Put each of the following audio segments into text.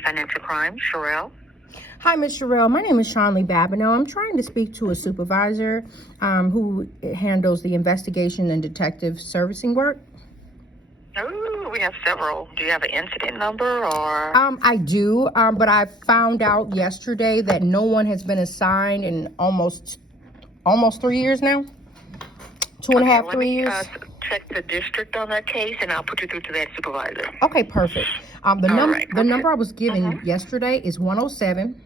Financial crime, Sherelle. Hi, Ms. Sherelle. My name is Shaunlee Babineaux. I'm trying to speak to a supervisor who handles the investigation and detective servicing work. Oh, we have several. Do you have an incident number or? I do, but I found out yesterday that no one has been assigned in almost 3 years now. Two and a half, 3 years. Check the district on that case, and I'll put you through to that supervisor. Okay, perfect. The number I was given yesterday is 107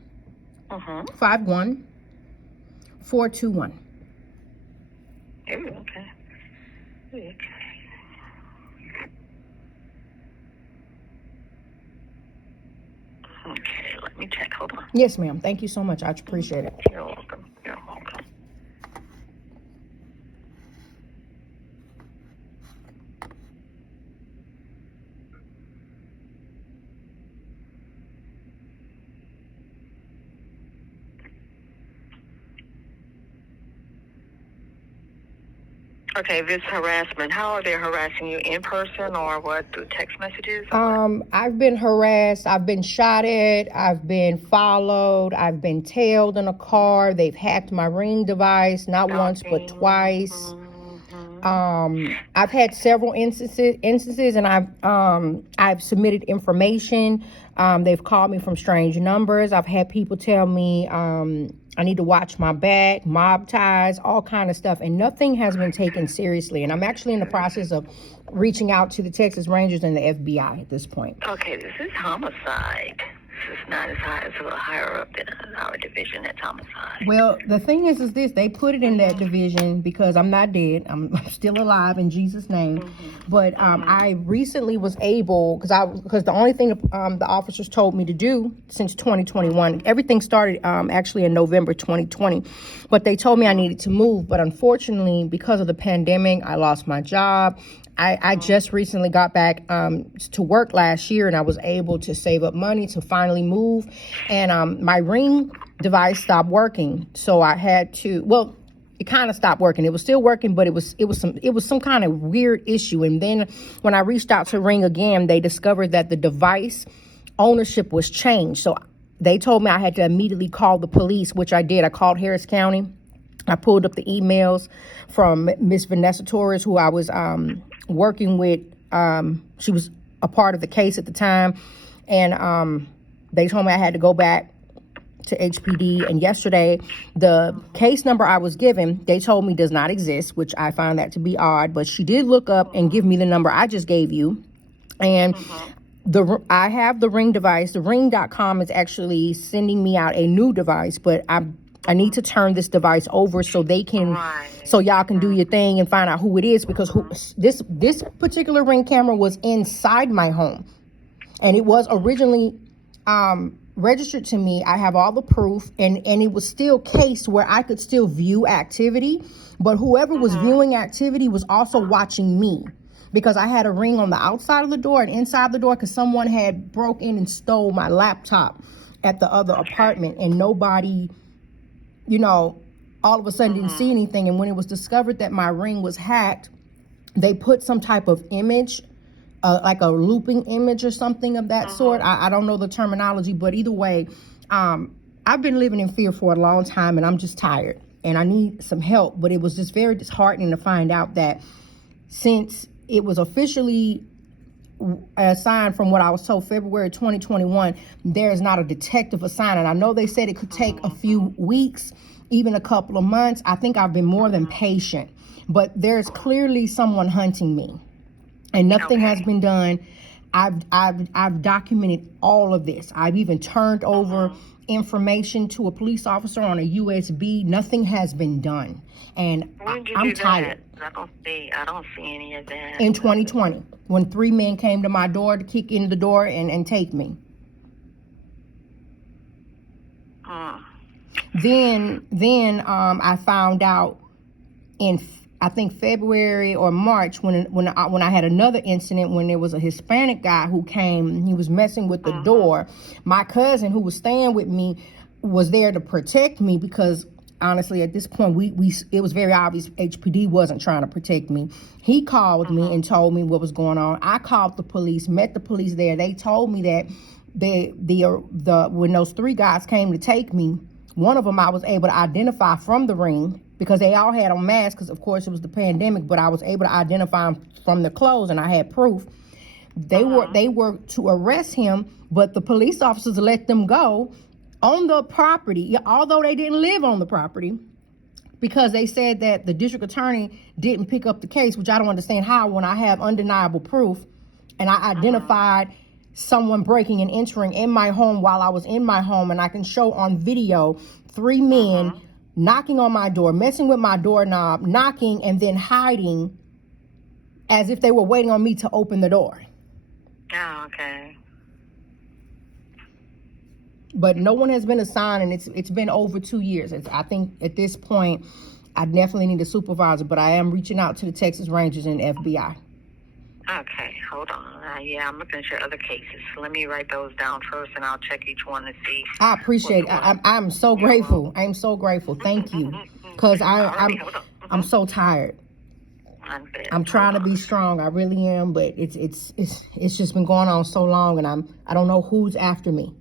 51 421. Oh, okay. Okay, let me check. Hold on. Yes, ma'am. Thank you so much. I appreciate it. You're welcome. You're welcome. Okay, this harassment, how are they harassing you, in person or what, through text messages? I've been harassed. I've been shot at. I've been followed. I've been tailed in a car. They've hacked my Ring device, not once but twice. I've had several instances, and I've submitted information. They've called me from strange numbers. I've had people tell me I need to watch my back, mob ties, all kind of stuff, and nothing has been taken seriously. And I'm actually in the process of reaching out to the Texas Rangers and the FBI at this point. Okay, this is homicide. This is not as high, it's a little higher up than our division. That's homicide. Well, the thing is this: they put it in that division because I'm not dead. I'm still alive in Jesus' name. But I recently was able, because the only thing the officers told me to do since 2021, everything started actually in November 2020. But they told me I needed to move. But unfortunately, because of the pandemic, I lost my job. I just recently got back to work last year, and I was able to save up money to finally move. And my Ring device stopped working, so I had to. Well, it kind of stopped working. It was still working, but it was some kind of weird issue. And then when I reached out to Ring again, they discovered that the device ownership was changed. So they told me I had to immediately call the police, which I did. I called Harris County. I pulled up the emails from Miss Vanessa Torres, who I was working with. She was a part of the case at the time. And they told me I had to go back to HPD. And yesterday, the case number I was given, they told me does not exist, which I find that to be odd. But she did look up and give me the number I just gave you. And I have the Ring device. The Ring.com is actually sending me out a new device, but I need to turn this device over so they can, so y'all can do your thing and find out who it is, because this particular Ring camera was inside my home, and it was originally registered to me. I have all the proof, and it was still cased where I could still view activity, but whoever was viewing activity was also watching me, because I had a Ring on the outside of the door and inside the door, because someone had broke in and stole my laptop at the other apartment, and nobody, all of a sudden didn't see anything. And when it was discovered that my Ring was hacked, they put some type of image, like a looping image or something of that sort. I don't know the terminology, but either way, I've been living in fear for a long time, and I'm just tired and I need some help. But it was just very disheartening to find out that since it was officially assigned, from what I was told, February 2021, there is not a detective assigned. And I know they said it could take a few weeks, even a couple of months. I think I've been more than patient, but there's clearly someone hunting me, and nothing has been done. I've documented all of this. I've even turned over information to a police officer on a USB. Nothing has been done, and I'm tired. I don't see any of that. In 2020, when 3 men came to my door to kick in the door and take me. Then I found out in, I think, February or March, when I had another incident when there was a Hispanic guy who came. He was messing with the door. My cousin, who was staying with me, was there to protect me, because honestly, at this point, it was very obvious HPD wasn't trying to protect me. He called me and told me what was going on. I called the police, met the police there. They told me that when those 3 guys came to take me, one of them I was able to identify from the ring because they all had on masks because of course it was the pandemic, but I was able to identify them from the clothes and I had proof. They were to arrest him, but the police officers let them go on the property, although they didn't live on the property, because they said that the district attorney didn't pick up the case, which I don't understand how when I have undeniable proof and I identified someone breaking and entering in my home while I was in my home, and I can show on video 3 men knocking on my door, messing with my doorknob, knocking and then hiding as if they were waiting on me to open the door. Oh, okay. But no one has been assigned, and it's been over 2 years. I think at this point, I definitely need a supervisor, but I am reaching out to the Texas Rangers and FBI. Okay, hold on. Yeah, I'm looking at your other cases. Let me write those down first, and I'll check each one to see. I appreciate it. I'm so grateful. I'm so grateful. Thank you, because I'm so tired. I'm trying to be strong. I really am, but it's just been going on so long, and I don't know who's after me.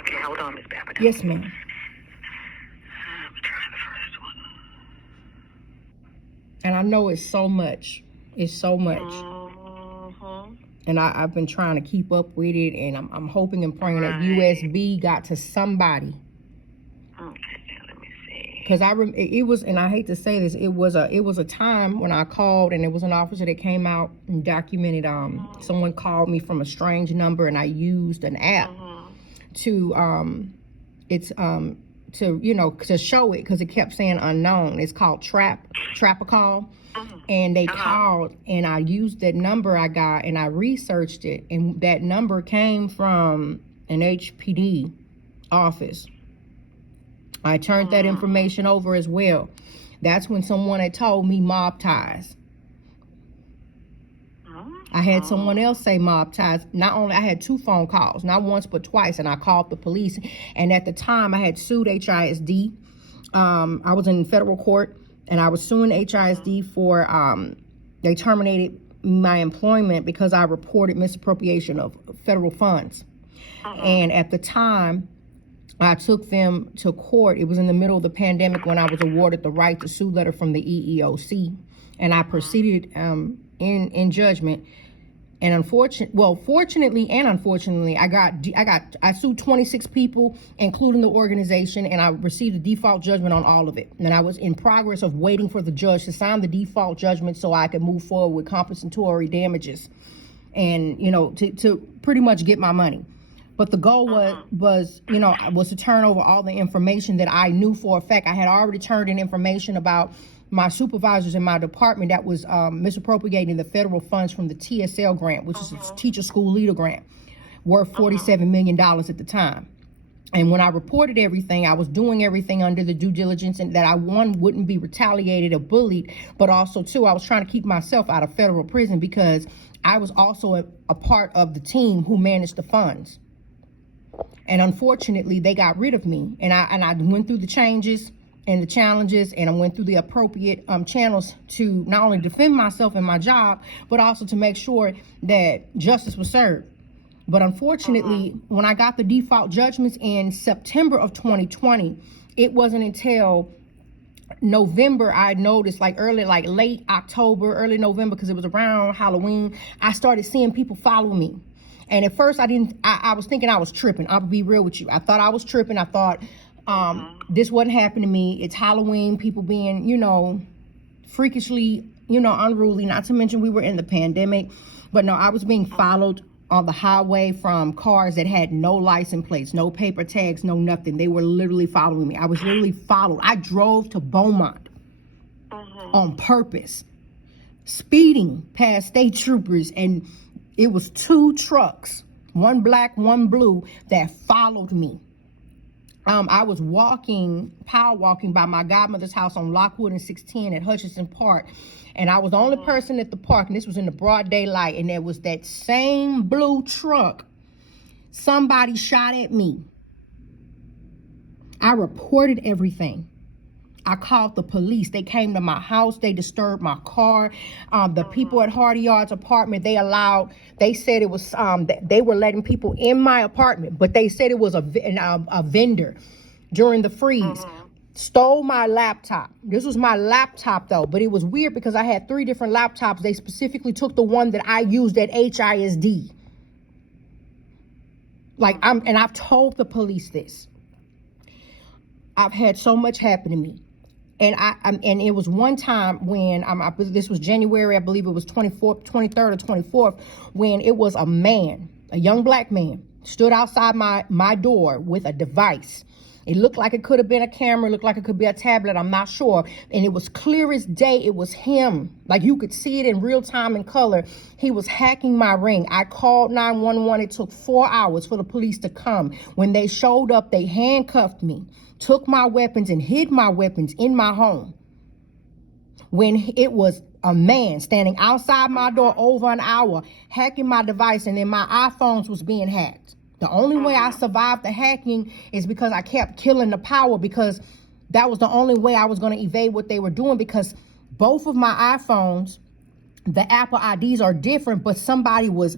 Okay, hold on, Ms. Babineaux. Yes, ma'am. I'm trying the first one. And I know it's so much. It's so much. And I've been trying to keep up with it, and I'm hoping and praying that USB got to somebody. Okay, let me see. Because it was, and I hate to say this, it was a time when I called, and it was an officer that came out and documented. Someone called me from a strange number, and I used an app to to show it because it kept saying unknown. It's called Trapper Call. And they called, and I used that number I got, and I researched it, and that number came from an HPD office. I turned that information over as well. That's when someone had told me mob ties. I had someone else say mob ties. Not only, I had 2 phone calls, not once but twice, and I called the police. And at the time, I had sued HISD. I was in federal court, and I was suing HISD for, they terminated my employment because I reported misappropriation of federal funds. And at the time, I took them to court. It was in the middle of the pandemic when I was awarded the right to sue letter from the EEOC. And I proceeded in judgment. And fortunately and unfortunately, I sued 26 people, including the organization, and I received a default judgment on all of it. And I was in progress of waiting for the judge to sign the default judgment so I could move forward with compensatory damages and, to pretty much get my money. But the goal was to turn over all the information that I knew for a fact. I had already turned in information about my supervisors in my department that was misappropriating the federal funds from the TSL grant, which is a teacher school leader grant, worth $47 million at the time. And when I reported everything, I was doing everything under the due diligence, and that I, one, wouldn't be retaliated or bullied, but also, two, I was trying to keep myself out of federal prison because I was also a part of the team who managed the funds. And unfortunately, they got rid of me. And I went through the changes and the challenges, and I went through the appropriate channels to not only defend myself and my job, but also to make sure that justice was served. But unfortunately, when I got the default judgments in September of 2020, it wasn't until November I noticed, like late October, early November, because it was around Halloween, I started seeing people follow me. And at first I was thinking I was tripping. I'll be real with you. I thought I was tripping. I thought this wasn't happening to me. It's Halloween, people being, freakishly, unruly, not to mention we were in the pandemic. But no, I was being followed on the highway from cars that had no license plates, no paper tags, no nothing. They were literally following me. I was literally followed. I drove to Beaumont on purpose, speeding past state troopers, and it was 2 trucks, one black, one blue, that followed me. I was power walking by my godmother's house on Lockwood and 610 at Hutchinson Park. And I was the only person at the park, and this was in the broad daylight, and there was that same blue truck. Somebody shot at me. I reported everything. I called the police. They came to my house. They disturbed my car. The people at Hardy Yards apartment, they said it was, they were letting people in my apartment, but they said it was a vendor during the freeze. Stole my laptop. This was my laptop though, but it was weird because I had 3 different laptops. They specifically took the one that I used at HISD. And I've told the police this. I've had so much happen to me. And and it was one time when this was January, I believe it was 23rd or 24th, when it was a man, a young black man, stood outside my door with a device. It looked like it could have been a camera, it looked like it could be a tablet, I'm not sure. And it was clear as day, it was him. Like you could see it in real time in color. He was hacking my ring. I called 911. It took 4 hours for the police to come. When they showed up, they handcuffed me, took my weapons and hid my weapons in my home. When it was a man standing outside my door over an hour, hacking my device, and then my iPhones was being hacked. The only way I survived the hacking is because I kept killing the power, because that was the only way I was going to evade what they were doing, because both of my iPhones, the Apple IDs are different, but somebody was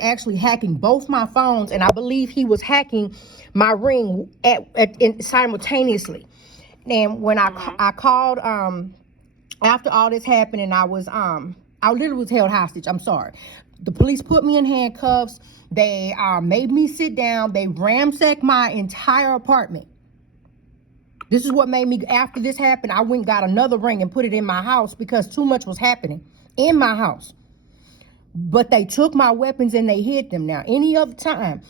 actually hacking both my phones, and I believe he was hacking my ring simultaneously. And when I called after all this happened, and I literally was held hostage. I'm sorry. The police put me in handcuffs. They made me sit down. They ransacked my entire apartment. This is what made me, after this happened, I went and got another ring and put it in my house because too much was happening in my house. But they took my weapons and they hid them. Now, any other time,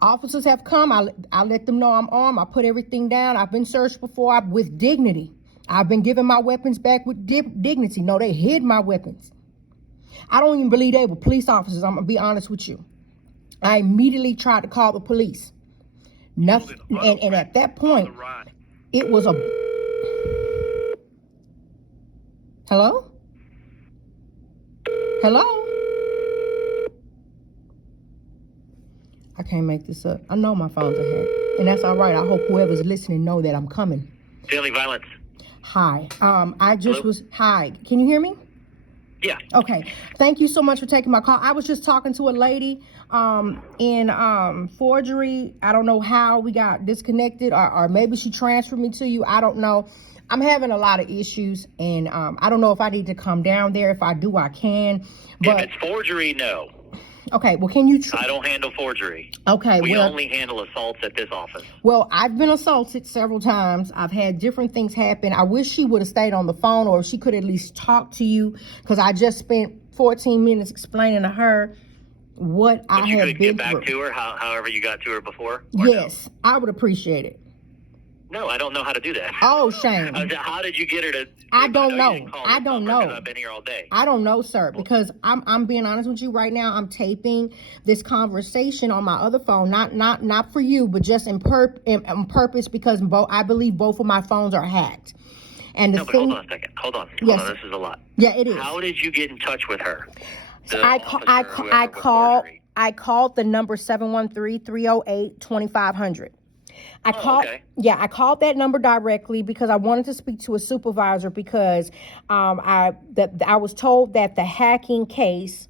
officers have come, I let them know I'm armed. I put everything down. I've been searched before with dignity. I've been given my weapons back with dignity. No, they hid my weapons. I don't even believe they were police officers. I'm going to be honest with you. I immediately tried to call the police. Nothing. And at that point, it was a... Hello? Hello? I can't make this up. I know my phone's ahead. And that's all right. I hope whoever's listening know that I'm coming. Daily violence. Hi. Hello? Hi. Can you hear me? Yeah. Okay. Thank you so much for taking my call. I was just talking to a lady in forgery. I don't know how we got disconnected, or maybe she transferred me to you. I don't know. I'm having a lot of issues, and I don't know if I need to come down there. If I do, I can. But if it's forgery, no. Okay, well, can you... I don't handle forgery. Okay, we only handle assaults at this office. Well, I've been assaulted several times. I've had different things happen. I wish she would have stayed on the phone, or if she could at least talk to you, because I just spent 14 minutes explaining to her what I had been through. But you could get back to her, however you got to her before? Yes, no? I would appreciate it. No, I don't know how to do that. Oh, shame. How did you get her to... I don't know. I don't know. I've been here all day. I don't know, sir, because I'm being honest with you right now. I'm taping this conversation on my other phone, not for you, but just on purpose, because I believe both of my phones are hacked. And but hold on a second. Hold on. Yes. Hold on. This is a lot. Yeah, it is. How did you get in touch with her? I I called the number 713-308-2500. I called, okay. I called that number directly because I wanted to speak to a supervisor because I was told that the hacking case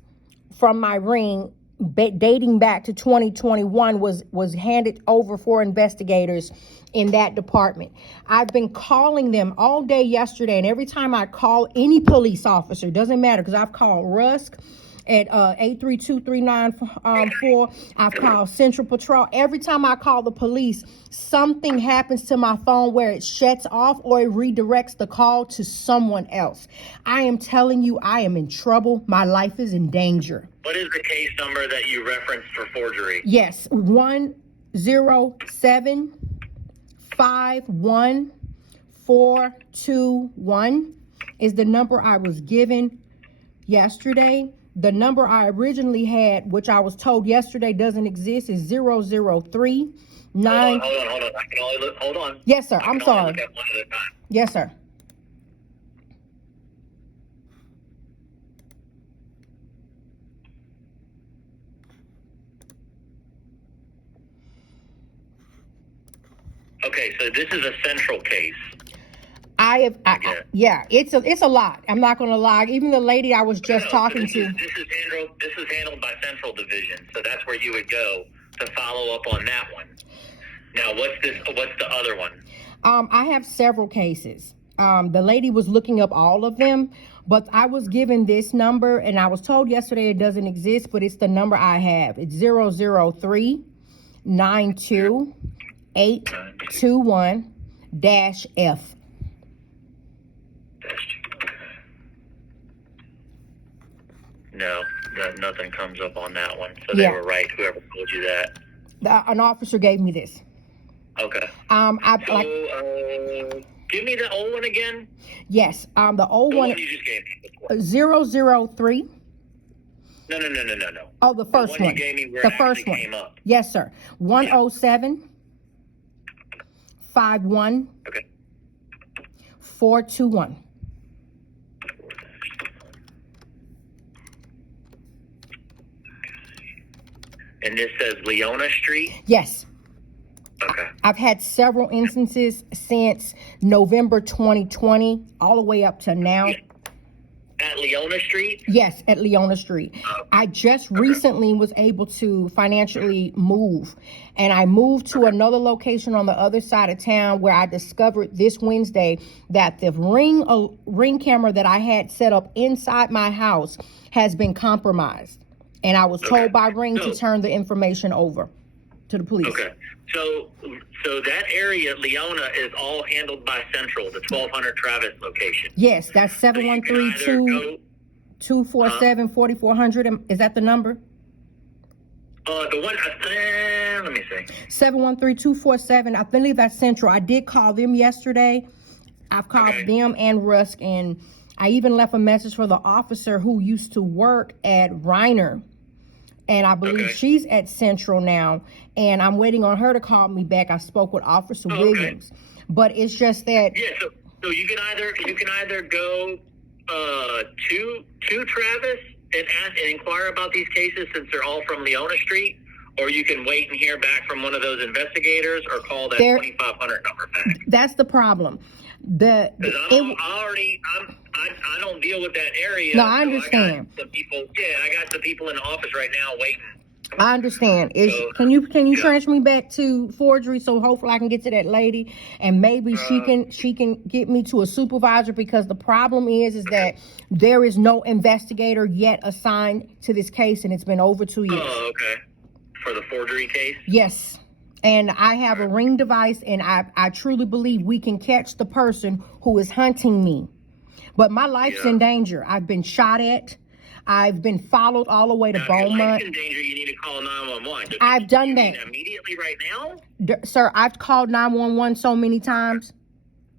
from my ring dating back to 2021 was handed over for investigators in that department. I've been calling them all day yesterday, and every time I call any police officer, doesn't matter, because I've called Rusk at 832-394. I've called Central Patrol. Every time I call the police, something happens to my phone where it shuts off or it redirects the call to someone else. I am telling you, I am in trouble. My life is in danger. What is the case number that you referenced for forgery? Yes, 107-51421 is the number I was given yesterday. The number I originally had, which I was told yesterday doesn't exist, is 003-9. Hold on. I can only look. Hold on. Yes, sir. I I'm can only sorry. look at one at a time. Yes, sir. Okay, so this is a central case. It's a lot. I'm not gonna lie. Even the lady I was just talking to. This is handled by Central Division, so that's where you would go to follow up on that one. Now, what's the other one? I have several cases. The lady was looking up all of them, but I was given this number, and I was told yesterday it doesn't exist, but it's the number I have. It's 003-92821-F. No, nothing comes up on that one. So they were right, whoever told you that. An officer gave me this. Okay. Give me the old one again. Yes. The old one. The one you just gave me. 003. No. Oh, the first the one. one. You gave me where the it first actually one. Came up. Yes, sir. 107-51. Okay. 421. And this says Leona Street? Yes. Okay. I've had several instances since November 2020 all the way up to now. At Leona Street? Yes, at Leona Street. I just recently was able to financially move, and I moved to another location on the other side of town where I discovered this Wednesday that the ring camera that I had set up inside my house has been compromised. And I was told by Ring to turn the information over to the police. Okay. So that area, Leona, is all handled by Central, the 1200 Travis location. Yes, that's 713-247-4400. Is that the number? The one, let me see. 713-247. I believe that's Central. I did call them yesterday. I've called them and Rusk, and I even left a message for the officer who used to work at Reiner. And I believe she's at Central now, and I'm waiting on her to call me back. I spoke with Officer Williams, but it's just that. Yeah, so you can either go to Travis and ask and inquire about these cases since they're all from Leona Street, or you can wait and hear back from one of those investigators or call that 2500 number back. That's the problem. I don't deal with that area. No, I understand. I got some people in the office right now waiting. I understand. Can you transfer me back to forgery so hopefully I can get to that lady and maybe she can get me to a supervisor, because the problem is that there is no investigator yet assigned to this case, and it's been over 2 years. Oh, okay. For the forgery case? Yes. And I have a Ring device, and I truly believe we can catch the person who is hunting me. But my life's in danger. I've been shot at. I've been followed all the way to Beaumont. If your life's in danger, you need to call 911. I've done that. Immediately right now? Sir, I've called 911 so many times.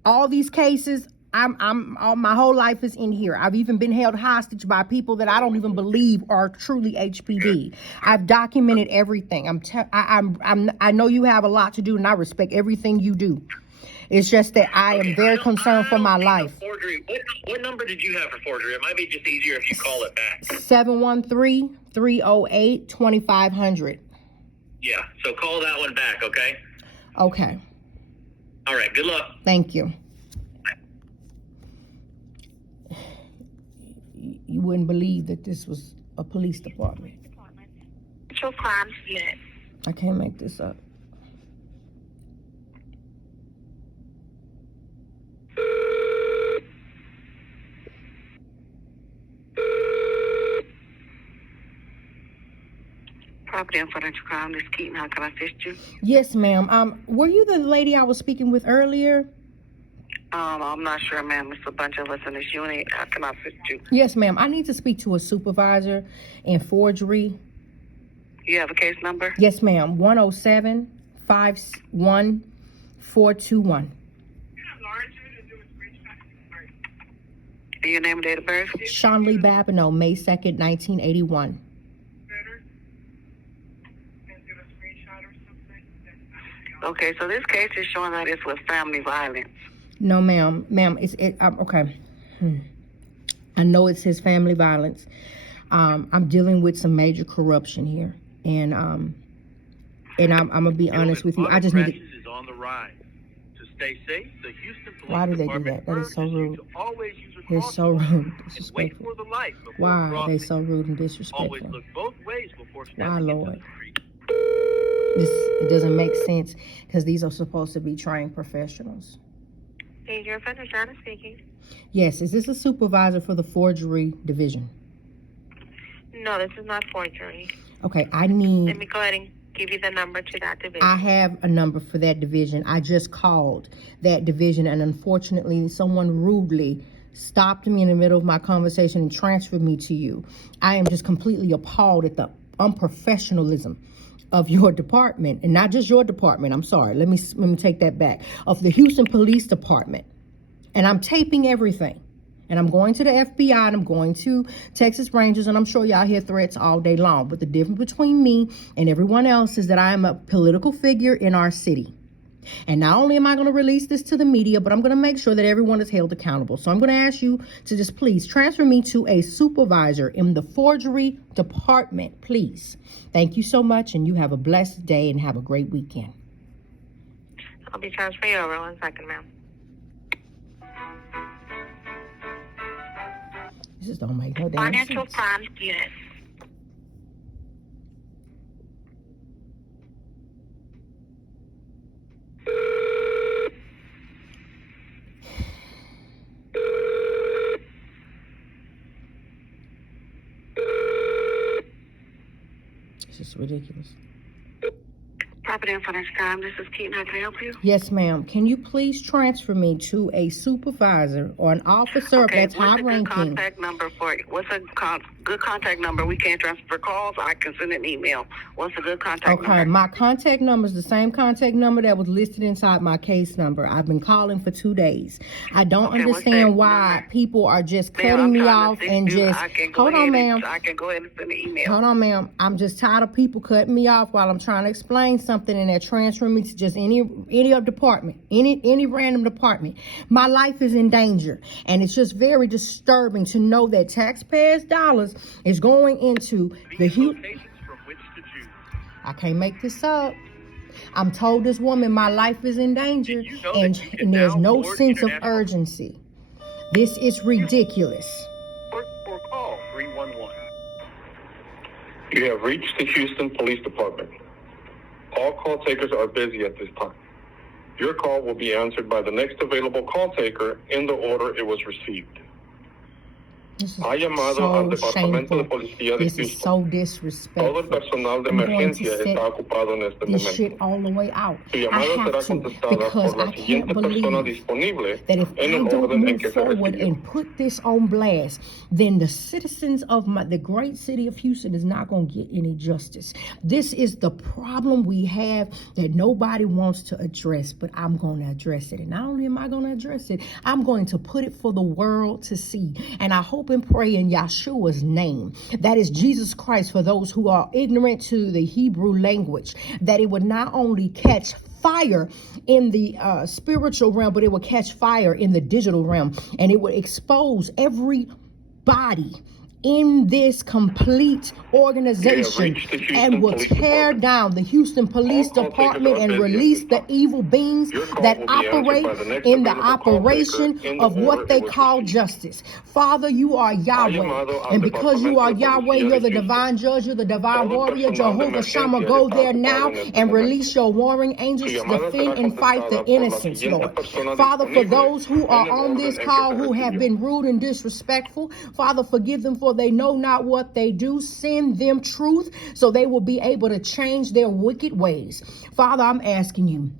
All these cases, my whole life is in here. I've even been held hostage by people that I don't even believe are truly HPD. I've documented everything. I know you have a lot to do, and I respect everything you do. It's just that I am very concerned for my life. Forgery. What number did you have for forgery? It might be just easier if you call it back. 713-308-2500. Yeah, so call that one back, okay? Okay. All right, good luck. Thank you. You wouldn't believe that this was a police department. Central Crime Unit. I can't make this up. Property and financial crime. This is Keaton. How can I assist you? Yes, ma'am. Were you the lady I was speaking with earlier? I'm not sure, ma'am. It's a bunch of us in this unit. How can I assist you? Yes, ma'am. I need to speak to a supervisor in forgery. You have a case number? Yes, ma'am. 107-51421. And your name and date of birth? Shaunlee Babineaux, May 2nd, 1981. Okay, so this case is showing that it's with family violence. No, ma'am. Ma'am, okay. I know it says family violence. I'm dealing with some major corruption here, and I'm gonna be honest with you. I just need to. Is on the rise. To stay safe, the Houston Police Why do they do Department that? That is so rude. to always use a It's so rude, and wait disrespectful. for the light before Why are they crossing. so rude and Always disrespectful? look both ways before stepping Why, into Lord? the street. It doesn't make sense because these are supposed to be trained professionals. Hey, your offender, Shauna speaking. Yes, is this a supervisor for the forgery division? No, this is not forgery. Okay, Let me go ahead and give you the number to that division. I have a number for that division. I just called that division, and unfortunately, someone rudely stopped me in the middle of my conversation and transferred me to you. I am just completely appalled at the unprofessionalism of your department, and not just your department. I'm sorry. Let me take that back. Of the Houston Police Department, and I'm taping everything. And I'm going to the FBI, and I'm going to Texas Rangers, and I'm sure y'all hear threats all day long. But the difference between me and everyone else is that I am a political figure in our city. And not only am I going to release this to the media, but I'm going to make sure that everyone is held accountable. So I'm going to ask you to just please transfer me to a supervisor in the forgery department, please. Thank you so much, and you have a blessed day and have a great weekend. I'll be transferring you over. 1 second, ma'am. This just don't make no damn Financial sense. Crime Unit. This is ridiculous. Property and financial crime. This is Keaton. How can I help you? Yes, ma'am. Can you please transfer me to a supervisor or an officer that's high what's a good ranking? contact number for you? What's a good contact number? We can't transfer calls. I can send an email. What's a good contact Okay, number? my contact number is the same contact number that was listed inside my case number. I've been calling for 2 days. I don't Okay, what's understand that why number? people are just Ma'am, cutting I'm me trying to off assist and you. just I can go hold ahead on, and- ma'am. I can go ahead and send an email. Hold on, ma'am. I'm just tired of people cutting me off while I'm trying to explain something, and they're transferring me to just any department, any random department. My life is in danger, and it's just very disturbing to know that taxpayers' dollars is going into the Locations from which to choose. I can't make this up. I'm told this woman my life is in danger, Did you know and, that you can and there's now no board sense of international- urgency. This is ridiculous. Or call 311. You have reached the Houston Police Department. All call takers are busy at this time. Your call will be answered by the next available call taker in the order it was received. This is Ha llamado al so Departamento de shameful. Policía de This is Houston. so Todo el disrespectful. personal de I'm going to emergencia set está ocupado en este this shit momento. all the way out. Su I llamada have será to, contestada because por la I can't siguiente persona believe disponible that if en I el don't orden en move que se forward recibió. and put this on blast, then the citizens of the great city of Houston is not going to get any justice. This is the problem we have that nobody wants to address, but I'm going to address it. And not only am I going to address it, I'm going to put it for the world to see. And I hope and pray in Yeshua's name, that is Jesus Christ, for those who are ignorant to the Hebrew language, that it would not only catch fire in the spiritual realm, but it will catch fire in the digital realm, and it will expose everybody in this complete organization and will tear down the Houston Police Department and release the evil beings that operate in the operation of what they call justice. Father, you are Yahweh, and because you are Yahweh, you're the divine judge, you're the divine warrior. Jehovah Shammah, go there now and release your warring angels to defend and fight the innocents, Lord. Father, for those who are on this call who have been rude and disrespectful, Father, forgive them for they know not what they do. Send them truth so they will be able to change their wicked ways. Father, I'm asking you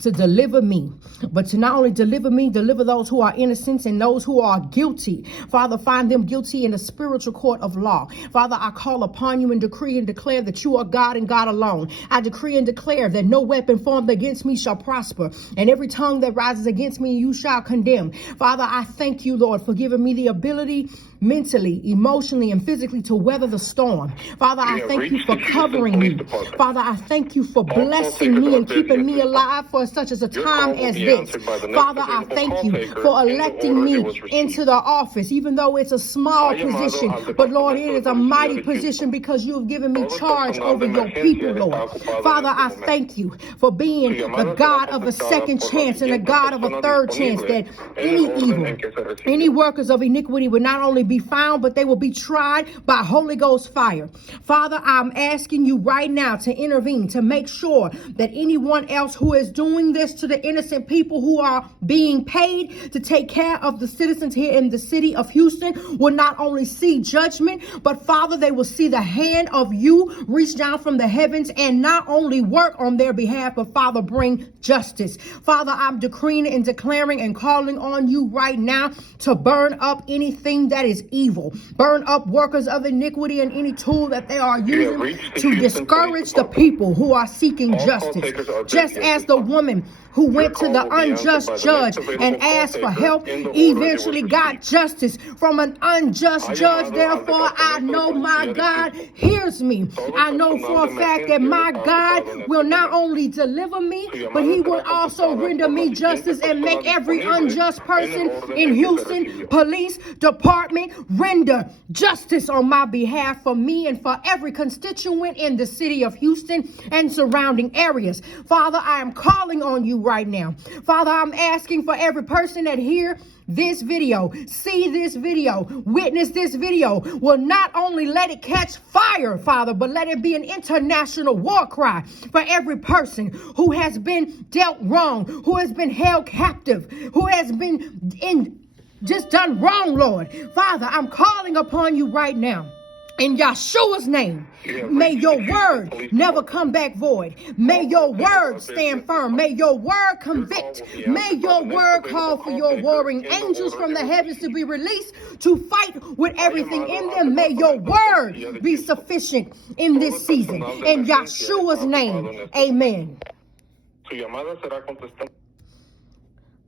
to deliver me, but to not only deliver me, deliver those who are innocent and those who are guilty. Father, find them guilty in the spiritual court of law. Father, I call upon you and decree and declare that you are God and God alone. I decree and declare that no weapon formed against me shall prosper, and every tongue that rises against me you shall condemn. Father, I thank you, Lord, for giving me the ability mentally, emotionally, and physically to weather the storm. Father, I thank you for covering me. Father, I thank you for blessing me and keeping me alive for such as a time as this. Father, I thank you for electing me into the office, even though it's a small position. But Lord, it is a mighty position because you have given me charge over your people, Lord. Father, I thank you for being the God of a second chance and a God of a third chance, that any evil, any workers of iniquity would not only be found, but they will be tried by Holy Ghost fire. Father, I'm asking you right now to intervene, to make sure that anyone else who is doing this to the innocent people who are being paid to take care of the citizens here in the city of Houston will not only see judgment, but Father, they will see the hand of you reach down from the heavens and not only work on their behalf, but Father, bring justice. Father, I'm decreeing and declaring and calling on you right now to burn up anything that is evil. Burn up workers of iniquity and any tool that they are using to discourage the people who are seeking justice. Just as the woman who went to the unjust judge and asked for help eventually got justice from an unjust judge. Therefore, I know my God hears me. I know for a fact that my God will not only deliver me, but he will also render me justice and make every unjust person in Houston Police Department render justice on my behalf for me and for every constituent in the city of Houston and surrounding areas. Father, I am calling on you right now. Father, I'm asking for every person that hear this video, see this video, witness this video, will not only let it catch fire, Father, but let it be an international war cry for every person who has been dealt wrong, who has been held captive, who has been just done wrong, Lord. Father, I'm calling upon you right now. In Yeshua's name, may your word never come back void. May your word stand firm. May your word convict. May your word call for your warring angels from the heavens to be released to fight with everything in them. May your word be sufficient in this season. In Yeshua's name, amen.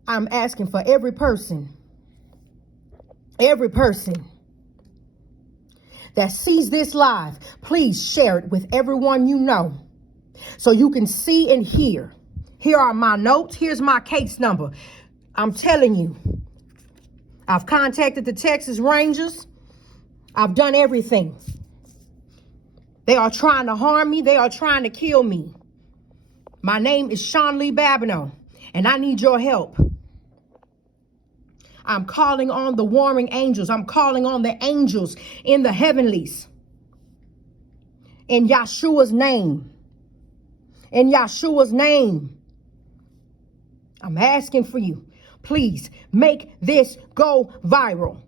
I'm asking for every person that sees this live, please share it with everyone you know so you can see and hear. Here are my notes. Here's my case number. I'm telling you, I've contacted the Texas Rangers. I've done everything. They are trying to harm me. They are trying to kill me. My name is Shaunlee Babineaux, and I need your help. I'm calling on the warring angels. I'm calling on the angels in the heavenlies. In Yeshua's name. In Yeshua's name. I'm asking for you. Please make this go viral.